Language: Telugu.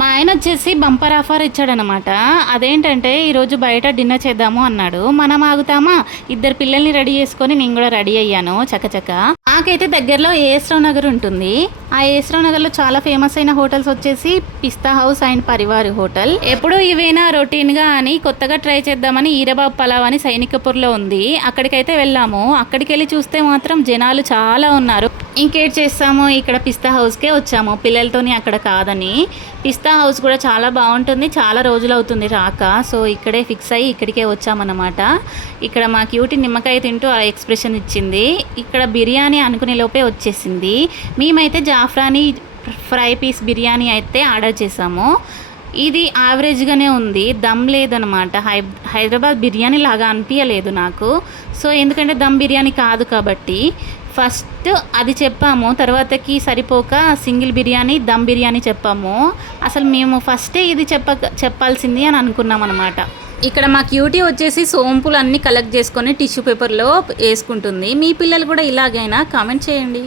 మా ఆయన వచ్చేసి బంపర్ ఆఫర్ ఇచ్చాడనమాట. అదేంటంటే ఈరోజు బయట డిన్నర్ చేద్దాము అన్నాడు. మనం ఆగుతామా? ఇద్దరు పిల్లల్ని రెడీ చేసుకొని నేను కూడా రెడీ అయ్యాను చకచక. నాకైతే దగ్గరలో ఏఎస్ రావు నగర్ ఉంటుంది. ఆ ఏఎస్ రావు నగర్లో చాలా ఫేమస్ అయిన హోటల్స్ వచ్చేసి పిస్తా హౌస్ అండ్ పరివార్ హోటల్. ఎప్పుడు ఇవేనా రొటీన్గా అని కొత్తగా ట్రై చేద్దామని ఈరబాబు పలావ్ అని సైనికపూర్లో ఉంది. అక్కడికైతే వెళ్ళాము. అక్కడికి వెళ్ళి చూస్తే మాత్రం జనాలు చాలా ఉన్నారు. ఇంకేట్ చేస్తాము, ఇక్కడ పిస్తా హౌస్కే వచ్చాము పిల్లలతోని, అక్కడ కాదని. పిస్తా హౌస్ కూడా చాలా బాగుంటుంది. చాలా రోజులు అవుతుంది రాక. సో ఇక్కడే ఫిక్స్ అయ్యి ఇక్కడికే వచ్చామన్నమాట. ఇక్కడ మా క్యూటీ నిమ్మకాయ తింటూ ఆ ఎక్స్ప్రెషన్ ఇచ్చింది. ఇక్కడ బిర్యానీ అనుకునే లోపే వచ్చేసింది. మేమైతే జాఫ్రానీ ఫ్రై పీస్ బిర్యానీ అయితే ఆర్డర్ చేసాము. ఇది యావరేజ్గానే ఉంది, దమ్ లేదనమాట. హైదరాబాద్ బిర్యానీ లాగా అనిపించలేదు నాకు. సో ఎందుకంటే దమ్ బిర్యానీ కాదు కాబట్టి ఫస్ట్ అది చెప్పాము. తర్వాతకి సరిపోక సింగిల్ బిర్యానీ దమ్ బిర్యానీ చెప్పాము. అసలు మేము ఫస్టే ఇది చెప్పాల్సింది అని అనుకున్నాం అనమాట. ఇక్కడ మా క్యూటీ వచ్చేసి సోంపులు అన్నీ కలెక్ట్ చేసుకొని టిష్యూ పేపర్లో వేసుకుంటుంది. మీ పిల్లలు కూడా ఇలాగైనా కామెంట్ చేయండి.